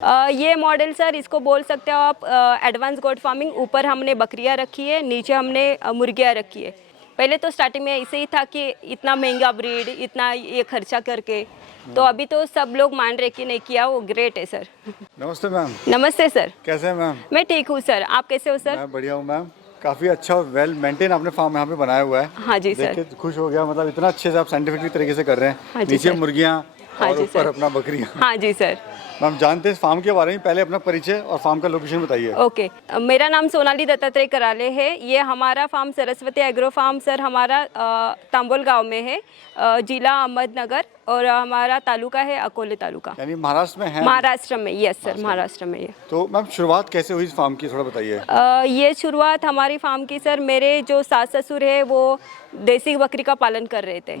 ये model sir इसको बोल सकते हो आप एडवांस गोट फार्मिंग। ऊपर हमने बकरियां रखी है, नीचे हमने मुर्गियां रखी है। पहले तो स्टार्टिंग में ऐसे ही था कि इतना महंगा ब्रीड, इतना ये खर्चा करके, तो अभी तो सब लोग मान रहे कि नहीं किया वो ग्रेट है सर। नमस्ते मैम। नमस्ते सर। कैसे हैं मैम? मैं ठीक हूँ सर, आप कैसे हो सर? मैं बढ़िया हूँ मैम। काफ़ी अच्छा वेल मेंटेन आपने फार्म यहाँ पे बनाया हुआ है। हाँ जी सर। देख के खुश हो गया, मतलब इतना अच्छे से आप साइंटिफिक तरीके से कर रहे हैं। हाँ जी नीचे सर। मुर्गियाँ हाँ और जी ऊपर सर। अपना बकरियाँ। हाँ जी सर। मैम जानते हैं इस फार्म के बारे में, पहले अपना परिचय और फार्म का लोकेशन बताइए। ओके, मेरा नाम सोनाली दत्तात्रेय कराले है। ये हमारा farm Saraswati agro farm sir हमारा तांबोल गांव में है, जिला अहमदनगर, और हमारा तालुका है अकोले तालुका, यानी महाराष्ट्र में है? महाराष्ट्र में, यस सर, महाराष्ट्र में ये। तो मैम शुरुआत कैसे हुई इस फार्म की, थोड़ा बताइए। ये शुरुआत हमारी फार्म की सर, मेरे जो सास ससुर है वो देसी बकरी का पालन कर रहे थे,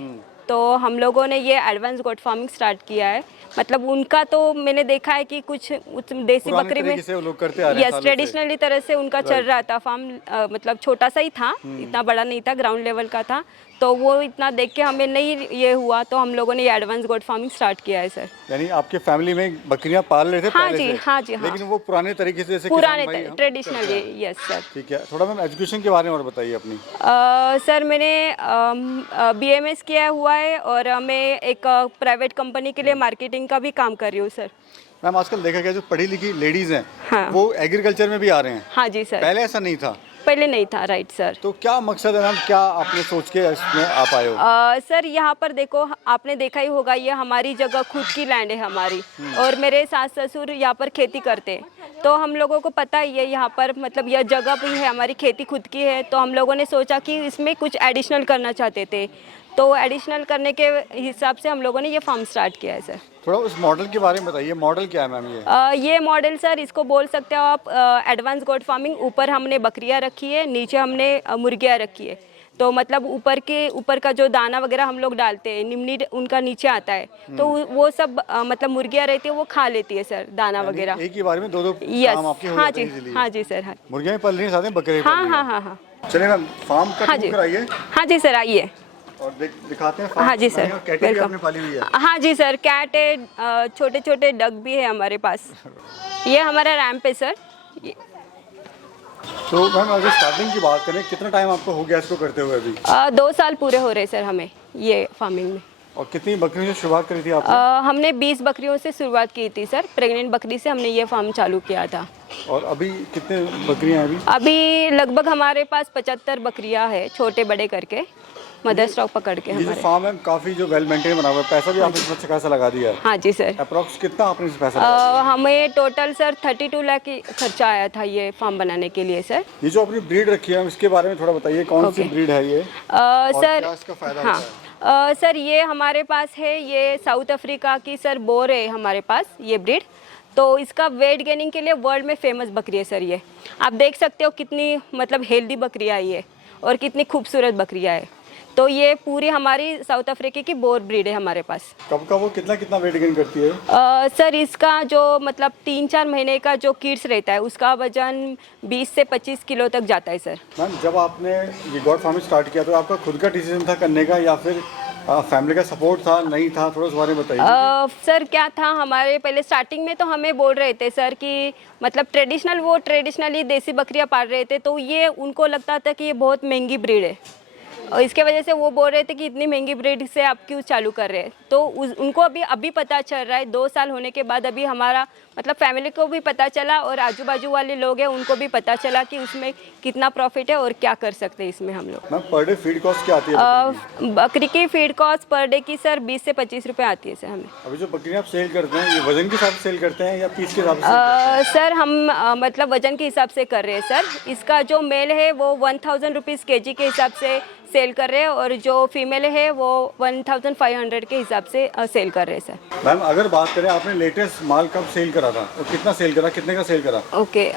तो हम लोगों ने ये एडवांस गोट फार्मिंग स्टार्ट किया है। मतलब उनका तो मैंने देखा है कि कुछ देसी बकरी में से वो लोग करते आ रहे हैं यस ट्रेडिशनली तरह से उनका चल रहा था फार्म। मतलब छोटा सा ही था, इतना बड़ा नहीं था, ग्राउंड लेवल का था, तो वो इतना देख के हमें नहीं ये हुआ, तो हम लोगों ने ये एडवांस गोट फार्मिंग स्टार्ट किया है सर। यानी आपके फैमिली में बकरियां पाल रहे थे हाँ पहले जी, से? हाँ जी, हाँ। लेकिन वो पुराने तरीके से, जैसे पुराने किसान भाई हम ट्रेडिशनली, करते हैं। Yes sir. ठीक है, थोड़ा मैम एजुकेशन के बारे में और बताइए अपनी। सर मैंने BMS किया हुआ है और मैं एक प्राइवेट कंपनी के लिए मार्केटिंग का भी काम कर रही हूँ सर। मैम आजकल देखा गया जो पढ़ी लिखी लेडीज हैं, हाँ। वो एग्रीकल्चर में भी आ रहे हैं। हाँ जी सर। पहले ऐसा नहीं था। पहले नहीं था, राइट सर। तो क्या मकसद है मैम, क्या आपने सोच के इसमें आप आए हो? सर यहाँ पर देखो, आपने देखा ही होगा, ये हमारी जगह खुद की लैंड है हमारी, और मेरे सास ससुर यहाँ पर खेती करते हैं, तो हम लोगों को पता ही है यहाँ पर, मतलब यह जगह भी है हमारी, खेती खुद की है, तो हम लोगों ने सोचा कि इसमें कुछ एडिशनल करना चाहते थे, तो एडिशनल करने के हिसाब से हम लोगों ने ये फार्म स्टार्ट किया है सर। थोड़ा उस मॉडल के बारे में बताइए, मॉडल क्या है मैम ये? ये मॉडल सर इसको बोल सकते हो आप एडवांस गोट फार्मिंग। ऊपर हमने बकरियां रखी है, नीचे हमने मुर्गियां रखी है, तो मतलब ऊपर का जो दाना वगैरह हम लोग डालते हैं, निम्नी उनका नीचे आता है, तो वो सब मतलब मुर्गियां रहती है वो खा लेती है सर दाना वगैरह। एक ही बार में दो यस, आपके हो हाँ जाते जी, हैं इजीली। हाँ जी सर, हाँ। मुर्गियां भी पल रही हैं, साथ में बकरे भी हाँ पल रही हाँ हैं। हाँ हाँ। चलिए मैम फार्म का हाँ टूर जी, कराइए हाँ जी सर, आइए और दिखाते हैं फार्म। हाँ जी सर, कैट भी वेलकम। आपने पाली हुई है? हाँ जी सर, कैट है, छोटे छोटे डग भी है हमारे पास। ये हमारा रैम्प है सर। तो मैम अगर स्टार्टिंग की बात करें, कितना टाइम आपको हो गया इसको करते हुए अभी? 2 साल पूरे हो रहे सर हमें ये फार्मिंग में। और कितनी बकरियों से शुरुआत करी थी आपने? हमने 20 बकरियों से शुरुआत की थी सर, प्रेग्नेंट बकरी से हमने ये फार्म चालू किया था। और अभी कितने बकरियां हैं अभी? अभी लगभग हमारे पास 75 बकरियां हैं, छोटे बड़े करके, मदर स्टॉक पकड़ के ये जो हमारे। फार्म है काफी जो वेल मेंटेन बना हुआ है, पैसा भी आपने इसमें अच्छा खासा लगा दिया है। हाँ जी सर। अप्रोक्स कितना आपने इस पैसा लगा? हमें टोटल सर 32 लाख की खर्चा आया था ये फार्म बनाने के लिए सर। ये जो अपनी ब्रीड रखी है इसके बारे में थोड़ा बताइए, कौन सी ब्रीड है ये? और सर क्या इसका फायदा हाँ, होता है? सर ये हमारे पास है, ये साउथ अफ्रीका की सर बोर है हमारे पास ये ब्रीड, तो इसका वेट गेनिंग के लिए वर्ल्ड में फेमस बकरी है सर ये। आप देख सकते हो कितनी मतलब हेल्दी बकरियाँ ये, और कितनी खूबसूरत बकरियाँ है, तो ये पूरी हमारी साउथ अफ्रीका की बोर ब्रीड है हमारे पास। कब का वो कितना वेट गेन करती है? सर इसका जो मतलब 3-4 महीने का जो किड्स रहता है उसका वजन 20 से 25 किलो तक जाता है सर। मैम जब आपने ये गॉड फार्मिंग स्टार्ट किया तो आपका खुद का डिसीजन था करने का, या फिर फैमिली का सपोर्ट था, नहीं था? थोड़ा उस बारे में बताइए। सर क्या था, हमारे पहले स्टार्टिंग में तो हमें बोल रहे थे सर कि मतलब ट्रेडिशनली देसी बकरियां पाल रहे थे, तो ये उनको लगता था कि ये बहुत महंगी ब्रीड है, और इसके वजह से वो बोल रहे थे कि इतनी महंगी ब्रीड से आप क्यों चालू कर रहे हैं। तो उनको अभी पता चल रहा है, 2 साल होने के बाद अभी हमारा मतलब फैमिली को भी पता चला, और आजू बाजू वाले लोग हैं उनको भी पता चला कि उसमें कितना प्रॉफिट है और क्या कर सकते हैं इसमें हम लोग। Ma'am per day feed cost क्या आती है? बकरी की फीड कॉस्ट पर डे की सर 20 से 25 रुपये आती है सर हमें। अभी जो बकरियां आप सेल करते हैं ये वजन के हिसाब से सेल करते हैं या पीस के हिसाब से? सर हम मतलब वजन के हिसाब से कर रहे हैं सर। इसका जो मेल है वो 1000 रुपीज़ kg के हिसाब से सेल कर रहे हैं, और जो फीमेल है वो 1500 के हिसाब से सेल कर रहे हैं सर। मैम अगर बात करें, आपने लेटेस्ट माल कब सेल करा था और कितना सेल करा, कितने का सेल करा? ओके,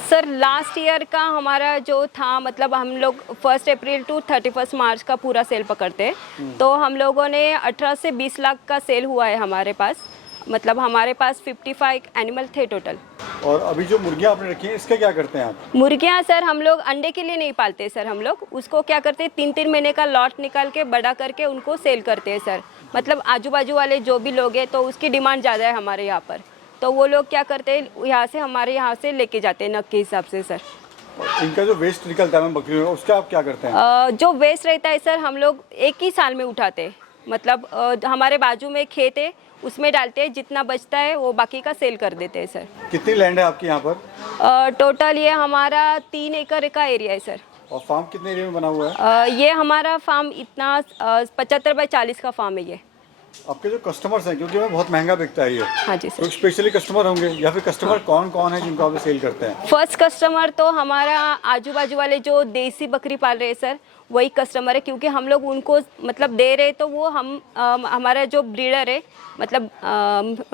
सर लास्ट ईयर का हमारा जो था, मतलब हम लोग 1 अप्रैल टू 31 मार्च का पूरा सेल पकड़ते हैं, तो हम लोगों ने 18 से 20 लाख का सेल हुआ है हमारे पास। मतलब हमारे पास 55 एनिमल थे टोटल। और अभी जो मुर्गियां आपने रखी हैं इसका क्या करते हैं आप? मुर्गियां सर हम लोग अंडे के लिए नहीं पालते सर, हम लोग उसको क्या करते हैं 3-3 महीने का लॉट निकाल के बड़ा करके उनको सेल करते हैं सर। मतलब आजू बाजू वाले जो भी लोग हैं तो उसकी डिमांड ज़्यादा है हमारे यहाँ पर, तो वो लोग क्या करते हैं, यहाँ से हमारे यहाँ से लेके जाते हैं नग के हिसाब से सर। और इनका जो वेस्ट निकलता है बकरियों का, उसका आप क्या करते हैं? जो वेस्ट रहता है सर, हम लोग एक ही साल में उठाते हैं। मतलब हमारे बाजू में खेत है, उसमें डालते हैं, जितना बचता है वो बाकी का सेल कर देते हैं सर। कितनी लैंड है आपकी यहाँ पर? टोटल ये हमारा 3 एकड़ का एरिया है सर। और फार्म कितने एरिया में बना हुआ है? ये हमारा फार्म इतना 75 बाई 40 का फार्म है ये। आपके जो कस्टमर्स हैं, क्योंकि मैं बहुत महंगा बिकता है ये, हाँ जी तो सर। स्पेशली कस्टमर होंगे या फिर कस्टमर कौन कौन है जिनको आप सेल करते हैं? फर्स्ट कस्टमर तो हमारा आजू बाजू वाले जो देसी बकरी पाल रहे हैं सर, वही कस्टमर है। क्योंकि हम लोग उनको मतलब दे रहे, तो वो हमारा जो ब्रीडर है, मतलब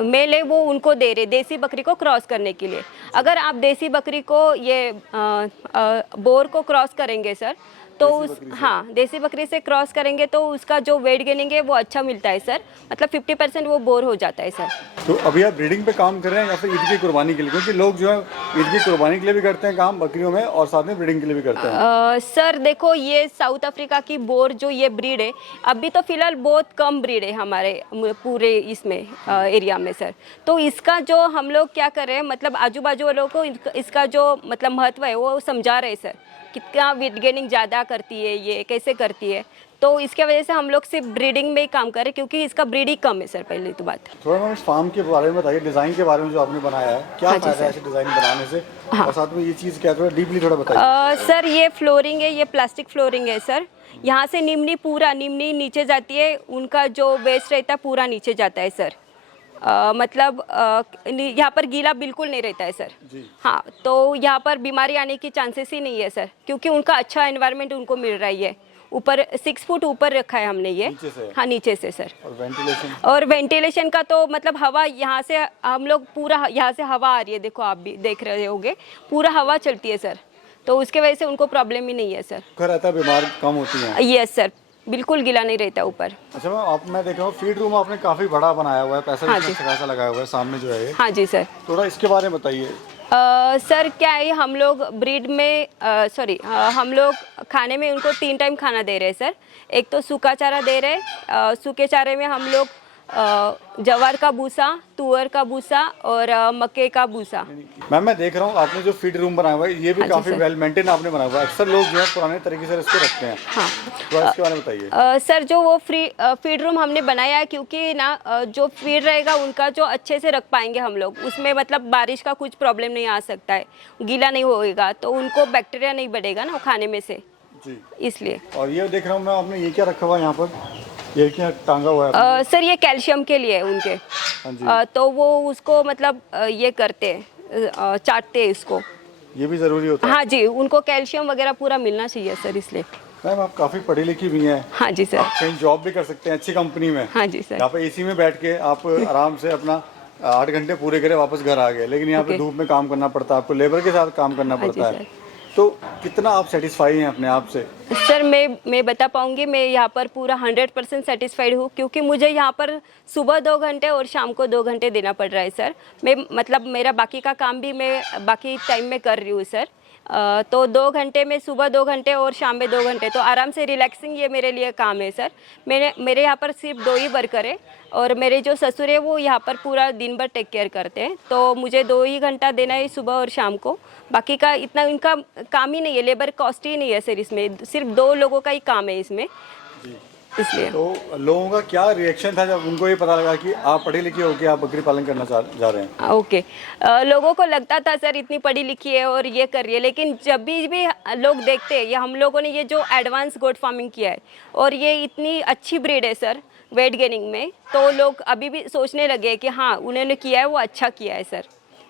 मेल है, वो उनको दे रहे देसी बकरी को क्रॉस करने के लिए। अगर आप देसी बकरी को ये बोर को क्रॉस करेंगे सर, तो हाँ, देसी बकरी से क्रॉस करेंगे तो उसका जो वेट गेनिंग है वो अच्छा मिलता है सर। मतलब 50% वो बोर हो जाता है सर। तो अभी आप ब्रीडिंग पे काम कर रहे हैं या फिर ईद की कुर्बानी के लिए? क्योंकि लोग जो है ईद की कुर्बानी के लिए भी करते हैं काम बकरियों में, और साथ में ब्रीडिंग के लिए भी करते हैं। सर देखो, ये साउथ अफ्रीका की बोर जो ये ब्रीड है, अभी तो फिलहाल बहुत कम ब्रीड है हमारे पूरे इसमें एरिया में सर। तो इसका जो हम लोग क्या कर रहे हैं, मतलब आजू बाजू वालों को इसका जो मतलब महत्व है वो समझा रहे हैं सर, कितना वेट गेनिंग ज़्यादा करती है, ये कैसे करती है। तो इसके वजह से हम लोग सिर्फ ब्रीडिंग में ही काम करें, क्योंकि इसका ब्रीड ही कम है सर। पहले तो बात थोड़ा मैम इस फार्म के बारे में बताइए, डिज़ाइन के बारे में जो आपने बनाया है, क्या हाँ जी फायदा है सर। ऐसे डिज़ाइन बनाने से? हाँ। और साथ में ये चीज़ क्या है, थोड़ा डीपली थोड़ा बताइए। सर ये फ्लोरिंग है, ये प्लास्टिक फ्लोरिंग है सर। यहाँ से निम्नी नीचे जाती है, उनका जो वेस्ट रहता है पूरा नीचे जाता है सर। मतलब यहाँ पर गीला बिल्कुल नहीं रहता है सर जी। हाँ, तो यहाँ पर बीमारी आने की चांसेस ही नहीं है सर, क्योंकि उनका अच्छा एनवायरनमेंट उनको मिल रहा है। ऊपर 6 फुट ऊपर रखा है हमने ये। नीचे से? हाँ, नीचे से सर। और वेंटिलेशन का तो मतलब हवा यहाँ से हम लोग पूरा, यहाँ से हवा आ रही है, देखो आप भी देख रहे होगे, पूरा हवा चलती है सर। तो उसके वजह से उनको प्रॉब्लम ही नहीं है सर। रहता है, बीमार कम होती है। यस सर, बिल्कुल गीला नहीं रहता ऊपर। अच्छा मैम, मैं देख रहा हूँ फीड रूम आपने काफ़ी बड़ा बनाया हुआ है, पैसा हाँ भी जी। अच्छा खासा लगाया हुआ है सामने जो है। हाँ जी सर। थोड़ा इसके बारे में बताइए। सर क्या है, हम लोग ब्रीड में हम लोग खाने में उनको 3 टाइम खाना दे रहे हैं सर। एक तो सूखा चारा दे रहे हैं, सूखे चारे में हम लोग जवार का भूसा, तुअर का भूसा और मक्के का भूसा। मैम मैं देख रहा हूँ आपने जो फीड रूम बनाया हुआ है, ये भी हाँ जी काफ़ी सर। वेल मेंटेन आपने बनाया हुआ है। अक्सर लोग जो है पुराने तरीके से इसको रखते हैं। हाँ। थोड़ा इसके बारे में बताइए। सर जो वो फीड रूम हमने बनाया है, क्योंकि ना जो फीड रहेगा उनका जो अच्छे से रख पाएंगे हम लोग उसमें, मतलब बारिश का कुछ प्रॉब्लम नहीं आ सकता है, गीला नहीं होएगा, तो उनको बैक्टीरिया नहीं बढ़ेगा ना खाने में से, जी। इसलिए। और ये देख रहा हूँ मैं, आपने ये क्या रखा हुआ है यहाँ पर? ये क्या टांगा हुआ है आपने? सर ये कैल्शियम के लिए है उनके। हाँ जी। तो वो उसको मतलब ये करते हैं, चाटते हैं इसको। ये भी ज़रूरी होता है? हाँ जी, उनको कैल्शियम वगैरह पूरा मिलना चाहिए सर, इसलिए। मैम आप काफ़ी पढ़ी लिखी भी हैं। हाँ जी सर। आप कहीं जॉब भी कर सकते हैं अच्छी कंपनी में। हाँ जी सर। यहाँ पे एसी में बैठ के आप आराम से अपना 8 घंटे पूरे करे, वापस घर आ गए। लेकिन यहाँ पे ओके। धूप में काम करना पड़ता है, आपको लेबर के साथ काम करना हाँ जी पड़ता है। सर। तो कितना आप सेटिस्फाई हैं अपने आप से? सर मैं बता पाऊँगी, मैं यहाँ पर पूरा 100% सेटिस्फाइड हूँ, क्योंकि मुझे यहाँ पर सुबह 2 घंटे और शाम को 2 घंटे देना पड़ रहा है सर। मैं मतलब मेरा बाकी का काम भी मैं बाकी टाइम में कर रही हूँ सर। तो 2 घंटे में, सुबह 2 घंटे और शाम में 2 घंटे, तो आराम से रिलैक्सिंग ये मेरे लिए काम है सर। मेरे यहाँ पर सिर्फ 2 ही वर्कर है, और मेरे जो ससुर है वो यहाँ पर पूरा दिन भर टेक केयर करते हैं। तो मुझे 2 ही घंटा देना है, सुबह और शाम को। बाकी का इतना इनका काम ही नहीं है, लेबर कॉस्ट ही नहीं है सर इसमें, सिर्फ 2 लोगों का ही काम है इसमें, इसलिए। तो लोगों का क्या रिएक्शन था जब उनको ये पता लगा कि आप पढ़ी लिखी होकर आप बकरी पालन करना जा रहे हैं? ओके। लोगों को लगता था सर इतनी पढ़ी लिखी है और ये कर रही है, लेकिन जब भी लोग देखते हैं, या हम लोगों ने ये जो एडवांस गोट फार्मिंग किया है और ये इतनी अच्छी ब्रीड है सर वेट गेनिंग में, तो लोग अभी भी सोचने लगे कि हाँ, उन्होंने किया है वो अच्छा किया है सर।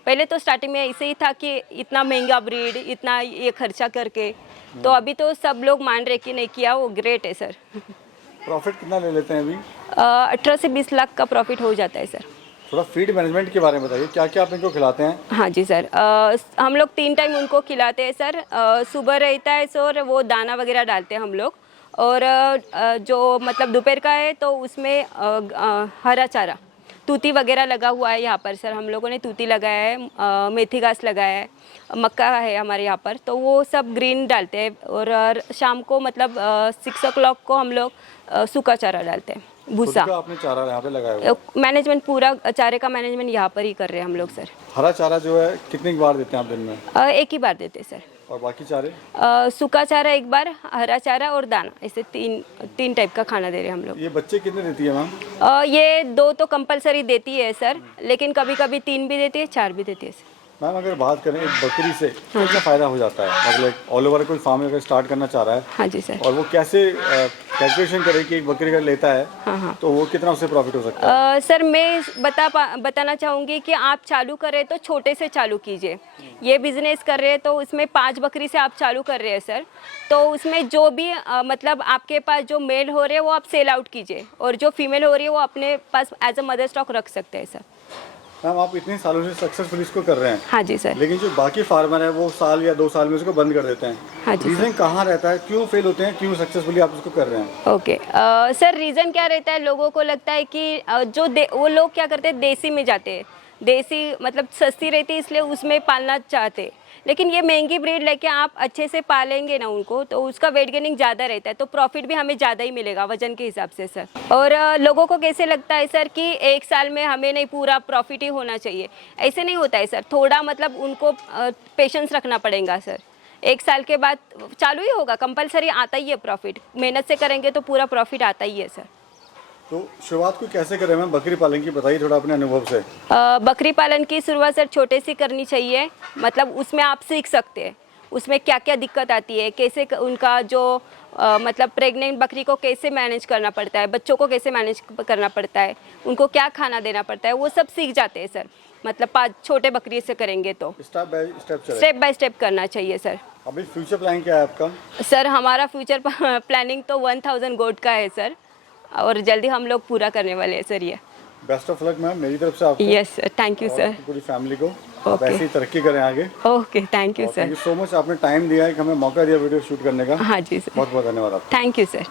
पहले तो स्टार्टिंग में ऐसे ही था कि इतना महंगा ब्रीड, इतना ये खर्चा करके, तो अभी तो सब लोग मान रहे कि नहीं, किया वो ग्रेट है सर। प्रॉफिट कितना ले लेते हैं अभी? 18 से 20 लाख का प्रॉफिट हो जाता है सर। थोड़ा फीड मैनेजमेंट के बारे में बताइए, क्या क्या आप इनको खिलाते हैं? हाँ जी सर। हम लोग 3 टाइम उनको खिलाते हैं सर। सुबह रहता है सर, वो दाना वगैरह डालते हैं हम लोग, और जो मतलब दोपहर का है तो उसमें हरा चारा, तूती वगैरह लगा हुआ है यहाँ पर सर। हम लोगों ने तूती लगाया है, मेथी घास लगाया है, मक्का है हमारे यहाँ पर, तो वो सब ग्रीन डालते हैं। और शाम को मतलब 6 o'clock को हम लोग सूखा चारा डालते हैं। भूसा। खुद का आपने चारा यहाँ पे लगाया हुआ है। मैनेजमेंट पूरा चारे का मैनेजमेंट यहाँ पर ही कर रहे हैं हम लोग सर। हरा चारा जो है कितनी बार देते हैं आप दिन में? एक ही बार देते हैं सर। और बाकी चारे? सूखा चारा एक बार, हरा चारा और दाना, ऐसे तीन टाइप का खाना दे रहे हैं हम लोग। ये बच्चे कितने देती है मैम? ये 2 तो कंपलसरी देती है सर, लेकिन कभी कभी 3 भी देती है, 4 भी देती है सर। मैम अगर बात करें एक बकरी से कितना फ़ायदा हो जाता है, मतलब ऑल ओवर कोई फार्म अगर स्टार्ट करना चाह रहा है हाँ जी सर। और वो कैसे कैलकुलेशन करे कि एक बकरी अगर लेता है हाँ। तो वो कितना उससे प्रॉफिट हो सकता है? सर मैं बताना चाहूँगी कि आप चालू करें तो छोटे से चालू कीजिए। ये बिजनेस कर रहे हैं तो उसमें 5 बकरी से आप चालू कर रहे हैं सर, तो उसमें जो भी मतलब आपके पास जो मेल हो रहे हैं वो आप सेल आउट कीजिए, और जो फीमेल हो रही है वो अपने पास एज अ मदर स्टॉक रख सकते हैं सर। मैम आप इतने सालों से सक्सेसफुल इसको कर रहे हैं। हाँ जी सर। लेकिन जो बाकी फार्मर है वो साल या 2 साल में इसको बंद कर देते हैं। हाँ जी रीज़न कहाँ रहता है, क्यों फेल होते हैं, क्यों सक्सेसफुली आप इसको कर रहे हैं? ओके सर, रीज़न क्या रहता है, लोगों को लगता है कि वो लोग क्या करते हैं, देसी में जाते हैं। देसी मतलब सस्ती रहती है इसलिए उसमें पालना चाहते हैं, लेकिन ये महंगी ब्रीड लेके आप अच्छे से पालेंगे ना उनको तो उसका वेट गेनिंग ज़्यादा रहता है, तो प्रॉफिट भी हमें ज़्यादा ही मिलेगा वजन के हिसाब से सर। और लोगों को कैसे लगता है सर कि 1 साल में हमें नहीं पूरा प्रॉफिट ही होना चाहिए, ऐसे नहीं होता है सर। थोड़ा मतलब उनको पेशेंस रखना पड़ेगा सर। 1 साल के बाद चालू ही होगा, कंपलसरी आता ही है प्रॉफिट। मेहनत से करेंगे तो पूरा प्रॉफिट आता ही है सर। तो शुरुआत को कैसे करें मैम बकरी पालन की, बताइए थोड़ा अपने अनुभव से। बकरी पालन की शुरुआत सर छोटे से करनी चाहिए, मतलब उसमें आप सीख सकते हैं उसमें क्या क्या दिक्कत आती है, कैसे उनका जो मतलब प्रेग्नेंट बकरी को कैसे मैनेज करना पड़ता है, बच्चों को कैसे मैनेज करना पड़ता है, उनको क्या खाना देना पड़ता है, वो सब सीख जाते हैं सर। मतलब 5 छोटे बकरी से करेंगे तो स्टेप बाय स्टेप करना चाहिए सर। अभी फ्यूचर प्लान क्या है आपका? सर हमारा फ्यूचर प्लानिंग तो 1000 गोट का है सर, और जल्दी हम लोग पूरा करने वाले हैं सर ये। बेस्ट ऑफ लक मैम मेरी तरफ से आपको। Yes sir, thank you sir. पूरी फैमिली को आप ऐसे ही तरक्की करें आगे। Okay, thank you sir. Thank you so much, आपने टाइम दिया है कि हमें मौका दिया वीडियो शूट करने का। हाँ जी सर, बहुत बहुत धन्यवाद आपका। Thank you sir.